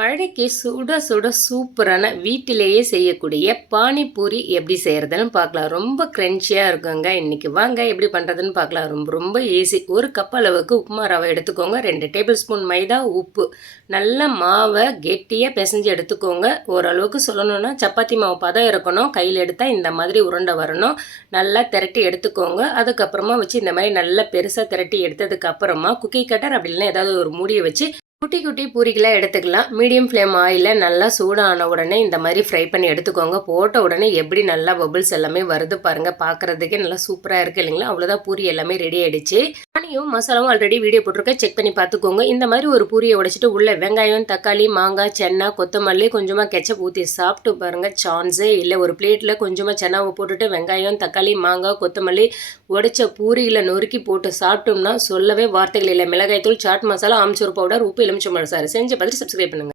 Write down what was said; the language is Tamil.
மழைக்கு சுட சுட சூப்பரான வீட்டிலேயே செய்யக்கூடிய பானிபூரி எப்படி செய்கிறதுன்னு பார்க்கலாம். ரொம்ப க்ரன்ச்சியாக இருக்குங்க. இன்றைக்கி வாங்க எப்படி பண்ணுறதுன்னு பார்க்கலாம். ரொம்ப ரொம்ப ஈஸி. ஒரு கப் அளவுக்கு உப்புமா ரவை எடுத்துக்கோங்க. 2 டேபிள் ஸ்பூன் மைதா, உப்பு. நல்ல மாவை கெட்டியாக பிசைஞ்சு எடுத்துக்கோங்க. ஓரளவுக்கு சொல்லணும்னா சப்பாத்தி மாவு பதம் இருக்கணும். கையில் எடுத்தால் இந்த மாதிரி உருண்டை வரணும். நல்லா திரட்டி எடுத்துக்கோங்க. அதுக்கப்புறமா வச்சு இந்த மாதிரி நல்லா பெருசாக திரட்டி எடுத்ததுக்கப்புறமா குக்கி கட்டர் அப்படி இல்லைன்னா ஏதாவது ஒரு மூடியை வச்சு குட்டி குட்டி பூரிகளாக எடுத்துக்கலாம். மீடியம் ஃப்ளேம் ஆயிலில் நல்லா சூடான உடனே இந்த மாதிரி ஃப்ரை பண்ணி எடுத்துக்கோங்க. போட்ட உடனே எப்படி நல்லா பபிள்ஸ் எல்லாமே வருது பாருங்கள். பார்க்குறதுக்கே நல்லா சூப்பராக இருக்குது இல்லைங்களா? அவ்வளோதான், பூரி எல்லாமே ரெடி ஆகிடுச்சு. பானியும் மசாலாவும் ஆல்ரெடி வீடியோ போட்டிருக்கேன், செக் பண்ணி பார்த்துக்கோங்க. இந்த மாதிரி ஒரு பூரியை உடைச்சிட்டு உள்ள வெங்காயம், தக்காளி, மாங்காய், சென்னா, கொத்தமல்லி, கொஞ்சமாக கெச்சப் ஊற்றி சாப்பிட்டு பாருங்கள். சான்ஸே இல்லை. ஒரு பிளேட்டில் கொஞ்சமாக சென்னாவை போட்டுட்டு வெங்காயம், தக்காளி, மாங்காய், கொத்தமல்லி உடைச்ச பூரியில் நொறுக்கி போட்டு சாப்பிட்டோம்னா சொல்லவே வார்த்தைகள் இல்லை. மிளகாய்த்தூள், சாட் மசாலா, ஆம்ச்சூர் பவுடர், உப்பு, எலுமிச்சம்பழம் சாறு செஞ்சு பார்த்துட்டு சப்ஸ்கிரைப் பண்ணுங்கள்.